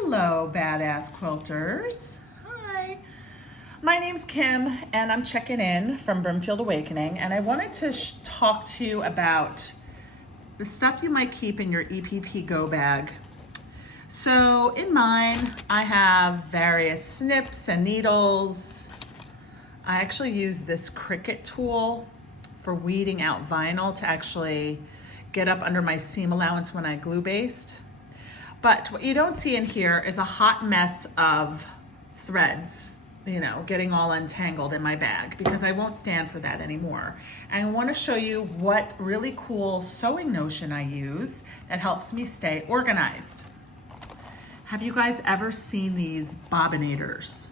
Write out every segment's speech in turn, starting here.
Hello, badass quilters. Hi. My name's Kim, and I'm checking in from Brimfield Awakening, and I wanted to talk to you about the stuff you might keep in your EPP go bag. So in mine, I have various snips and needles. I actually use this Cricut tool for weeding out vinyl to actually get up under my seam allowance when I glue baste. But what you don't see in here is a hot mess of threads, getting all untangled in my bag, because I won't stand for that anymore. And I want to show you what really cool sewing notion I use that helps me stay organized. Have you guys ever seen these Bobbinators?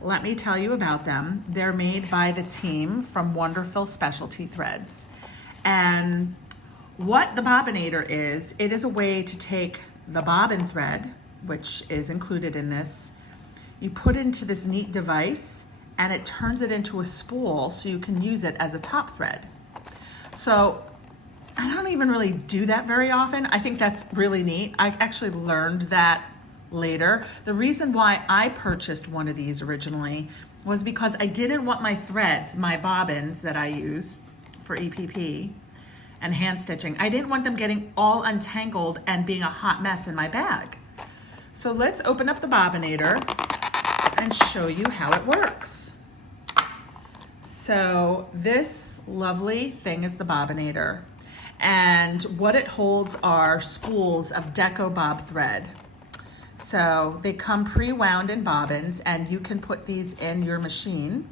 Let me tell you about them. They're made by the team from Wonderfil Specialty Threads. And what the Bobbinator is, it is a way to take the bobbin thread, which is included in this, you put into this neat device and it turns it into a spool so you can use it as a top thread. So I don't even really do that very often. I think that's really neat. I actually learned that later. The reason why I purchased one of these originally was because I didn't want my threads, my bobbins that I use for EPP and hand stitching, I didn't want them getting all untangled and being a hot mess in my bag. So let's open up the Bobbinator and show you how it works. So this lovely thing is the Bobbinator, and what it holds are spools of DecoBob thread. So they come pre-wound in bobbins, and you can put these in your machine.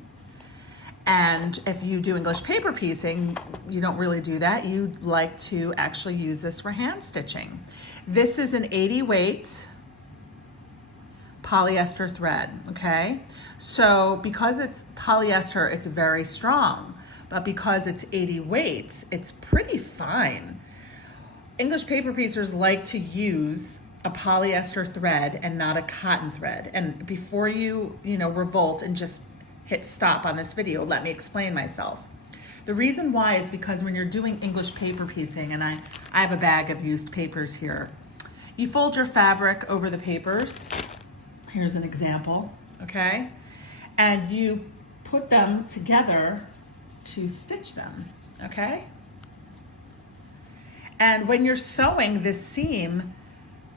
And if you do English paper piecing, you don't really do that. You like to actually use this for hand stitching. This is an 80 weight polyester thread, okay? So because it's polyester, it's very strong, but because it's 80 weights, it's pretty fine. English paper piecers like to use a polyester thread and not a cotton thread. And before you revolt and just hit stop on this video, let me explain myself. The reason why is because when you're doing English paper piecing, and I have a bag of used papers here, you fold your fabric over the papers. Here's an example, okay? And you put them together to stitch them, okay? And when you're sewing this seam,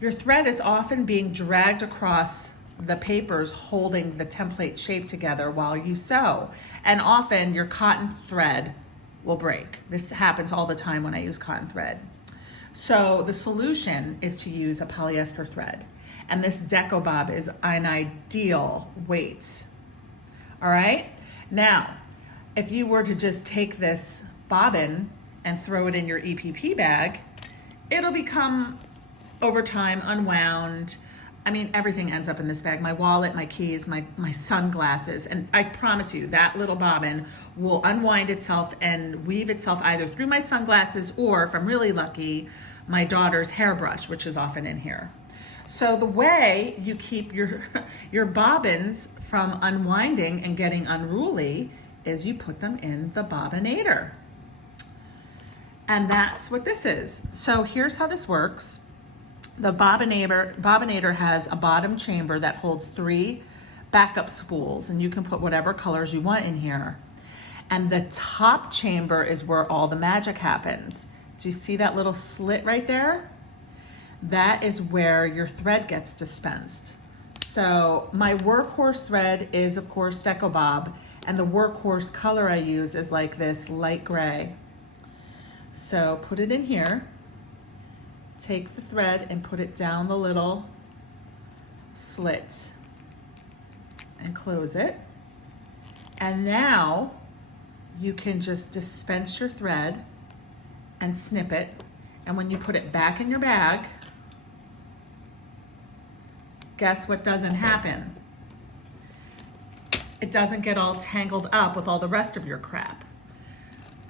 your thread is often being dragged across the papers holding the template shape together while you sew. And often your cotton thread will break. This happens all the time when I use cotton thread. So the solution is to use a polyester thread. And this DecoBob is an ideal weight. All right? Now, if you were to just take this bobbin and throw it in your EPP bag, it'll become, over time, unwound. I mean, everything ends up in this bag. My wallet, my keys, my sunglasses. And I promise you, that little bobbin will unwind itself and weave itself either through my sunglasses or, if I'm really lucky, my daughter's hairbrush, which is often in here. So the way you keep your bobbins from unwinding and getting unruly is you put them in the Bobbinator. And that's what this is. So here's how this works. The Bobbinator has a bottom chamber that holds 3 backup spools, and you can put whatever colors you want in here. And the top chamber is where all the magic happens. Do you see that little slit right there? That is where your thread gets dispensed. So my workhorse thread is, of course, DecoBob, and the workhorse color I use is like this light gray. So put it in here. Take the thread and put it down the little slit and close it. And now you can just dispense your thread and snip it. And when you put it back in your bag, guess what doesn't happen? It doesn't get all tangled up with all the rest of your crap.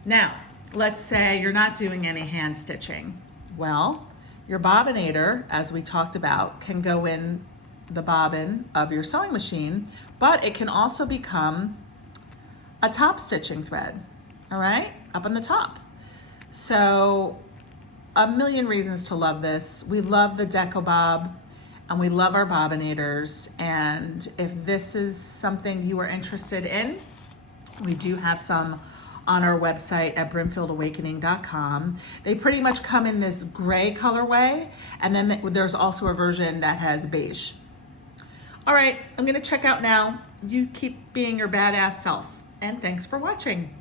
Now, let's say you're not doing any hand stitching. Well, your Bobbinator, as we talked about, can go in the bobbin of your sewing machine, but it can also become a top stitching thread, all right, up on the top. So a million reasons to love this. We love the DecoBob. and we love our Bobbinators. And if this is something you are interested in, we do have some on our website at brimfieldawakening.com. They pretty much come in this gray colorway, and then there's also a version that has beige. All right, I'm gonna check out now. You keep being your badass self, and thanks for watching.